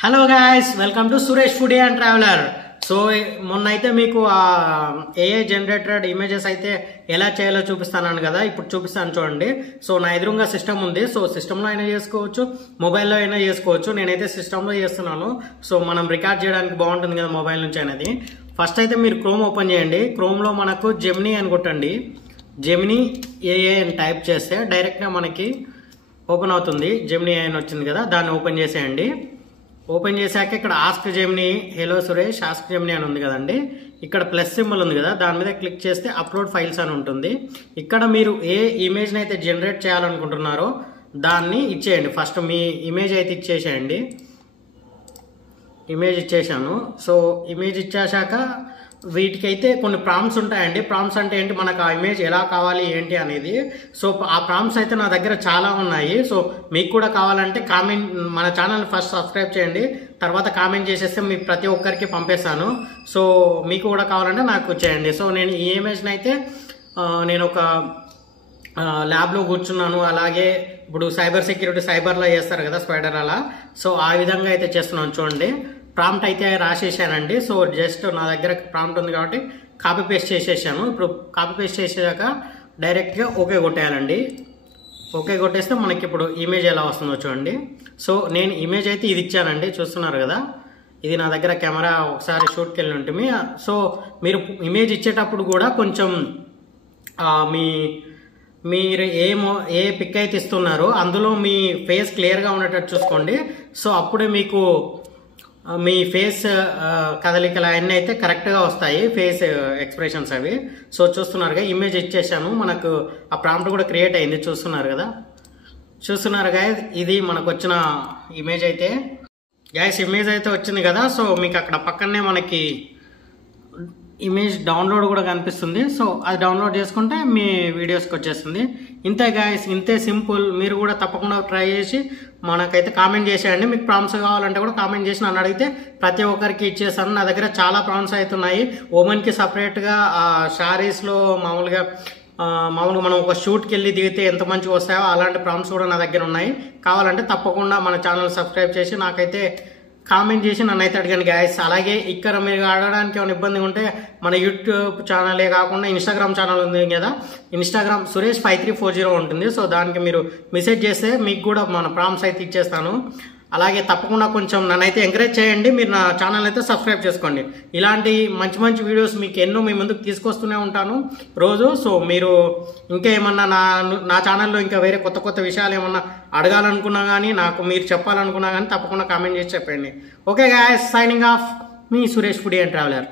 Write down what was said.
Hello guys, welcome to Suresh foodie and traveller. So మొన్న అయితే మీకు ఏఐ జనరేటెడ్ ఇమేజెస్ అయితే ఎలా చేయాలో చూపిస్తాను కదా. ఇప్పుడు చూపిస్తాను చూడండి. సో నా ఎదురుగా సిస్టమ్ ఉంది. సో సిస్టంలో అయినా చేసుకోవచ్చు, మొబైల్లో అయినా చేసుకోవచ్చు. నేనైతే సిస్టంలో చేస్తున్నాను. సో మనం రికార్డ్ చేయడానికి బాగుంటుంది కదా మొబైల్ నుంచి అనేది. ఫస్ట్ అయితే మీరు క్రోమ్ ఓపెన్ చేయండి. క్రోమ్లో మనకు జెమినీ అని కొట్టండి. జెమినీ ఏఐ అని టైప్ చేస్తే డైరెక్ట్గా మనకి ఓపెన్ అవుతుంది. జెమినీ ఏఐ అని వచ్చింది కదా, దాన్ని ఓపెన్ చేసేయండి. ఓపెన్ చేశాక ఇక్కడ ask Gemini, hello Suresh ask Gemini అని ఉంది కదండి. ఇక్కడ ప్లస్ సింబల్ ఉంది కదా, దాని మీద క్లిక్ చేస్తే అప్లోడ్ ఫైల్స్ అని ఉంటుంది. ఇక్కడ మీరు ఏ ఇమేజ్ని అయితే జనరేట్ చేయాలనుకుంటున్నారో దాన్ని ఇచ్చేయండి. ఫస్ట్ మీ ఇమేజ్ అయితే ఇచ్చేసేయండి. ఇమేజ్ ఇచ్చేసాను. సో ఇమేజ్ ఇచ్చేసాక వీటికైతే కొన్ని ప్రాంప్ట్స్ ఉంటాయండి. ప్రాంప్ట్స్ అంటే ఏంటి, మనకు ఆ ఇమేజ్ ఎలా కావాలి ఏంటి అనేది. సో ఆ ప్రాంప్ట్స్ అయితే నా దగ్గర చాలా ఉన్నాయి. సో మీకు కూడా కావాలంటే కామెంట్, మన ఛానల్ ఫస్ట్ సబ్స్క్రైబ్ చేయండి, తర్వాత కామెంట్ చేసేస్తే మీకు ప్రతి ఒక్కరికి పంపేస్తాను. సో మీకు కూడా కావాలంటే నాకు చేయండి. సో నేను ఈ ఇమేజ్ని అయితే నేను ఒక ల్యాబ్లో కూర్చున్నాను. అలాగే ఇప్పుడు సైబర్ సెక్యూరిటీ, సైబర్లో చేస్తారు కదా స్పైడర్, అలా. సో ఆ విధంగా అయితే చేస్తున్నాను చూడండి. ప్రాంప్ట్ అయితే రాసేసానండి. సో జస్ట్ నా దగ్గర ప్రాంప్ట్ ఉంది కాబట్టి కాపీ పేస్ట్ చేసేసాను. ఇప్పుడు కాపీ పేస్ట్ చేసేదాక డైరెక్ట్గా ఓకే కొట్టేయాలండి. ఓకే కొట్టేస్తే మనకి ఇప్పుడు ఇమేజ్ ఎలా వస్తుందో చూడండి. సో నేను ఇమేజ్ అయితే ఇది ఇచ్చానండి, చూస్తున్నారు కదా. ఇది నా దగ్గర కెమెరా ఒకసారి షూట్కి వెళ్ళి ఉంటుంది. సో మీరు ఇమేజ్ ఇచ్చేటప్పుడు కూడా కొంచెం మీరు ఏ పిక్ అయితే ఇస్తున్నారో అందులో మీ ఫేస్ క్లియర్గా ఉండేటట్టు చూసుకోండి. సో అప్పుడే మీకు మీ ఫేస్ కదలికలు అవన్నీ అయితే కరెక్ట్గా వస్తాయి, ఫేస్ ఎక్స్ప్రెషన్స్ అవి. సో చూస్తున్నారుగా, ఇమేజ్ ఇచ్చేసాను. మనకు ఆ ప్రాంప్ట్ కూడా క్రియేట్ అయింది, చూస్తున్నారు కదా. చూస్తున్నారు గాయస్, ఇది మనకు వచ్చిన ఇమేజ్ అయితే. గాయస్ ఇమేజ్ అయితే వచ్చింది కదా. సో మీకు అక్కడ పక్కనే మనకి ఇమేజ్ డౌన్లోడ్ కూడా కనిపిస్తుంది. సో అది డౌన్లోడ్ చేసుకుంటే మీ వీడియోస్కి వచ్చేస్తుంది. ఇంతే గాయస్, ఇంతే సింపుల్. మీరు కూడా తప్పకుండా ట్రై చేసి మనకైతే కామెంట్ చేసేయండి. మీకు ప్రాంప్ట్స్ కావాలంటే కూడా కామెంట్ చేసి నన్ను అడిగితే ప్రతి ఒక్కరికి ఇచ్చేస్తాను. నా దగ్గర చాలా ప్రాంప్ట్స్ అయితే ఉన్నాయి. ఉమెన్కి సపరేట్గా, శారీస్లో మామూలుగా మనం ఒక షూట్కి వెళ్ళి దిగితే ఎంత మంచిగా వస్తాయో అలాంటి ప్రాంప్ట్స్ కూడా నా దగ్గర ఉన్నాయి. కావాలంటే తప్పకుండా మన ఛానల్ సబ్స్క్రైబ్ చేసి నాకైతే కామెంట్ చేసి నన్ను అయితే అడిగాను గాయస్. అలాగే ఇక్కడ మీరు అడగడానికి ఏమైనా ఇబ్బంది ఉంటే మన యూట్యూబ్ ఛానలే కాకుండా ఇన్స్టాగ్రామ్ ఛానల్ ఉంది కదా, ఇన్స్టాగ్రామ్ సురేష్ 5340 ఉంటుంది. సో దానికి మీరు మెసేజ్ చేస్తే మీకు కూడా మన ప్రాంప్ట్స్ అయితే ఇచ్చేస్తాను. అలాగే తప్పకుండా కొంచెం నన్నైతే ఎంకరేజ్ చేయండి. మీరు నా ఛానల్ అయితే సబ్స్క్రైబ్ చేసుకోండి. ఇలాంటి మంచి మంచి వీడియోస్ మీకు ఎన్నో మీ ముందుకు తీసుకొస్తూనే ఉంటాను రోజు. సో మీరు ఇంకా ఏమన్నా నా ఛానల్లో ఇంకా వేరే కొత్త కొత్త విషయాలు ఏమన్నా అడగాలనుకున్నా కానీ, నాకు మీరు చెప్పాలనుకున్నా కానీ తప్పకుండా కామెంట్ చేసి చెప్పండి. Okay guys, signing off, me Suresh foodie and traveller.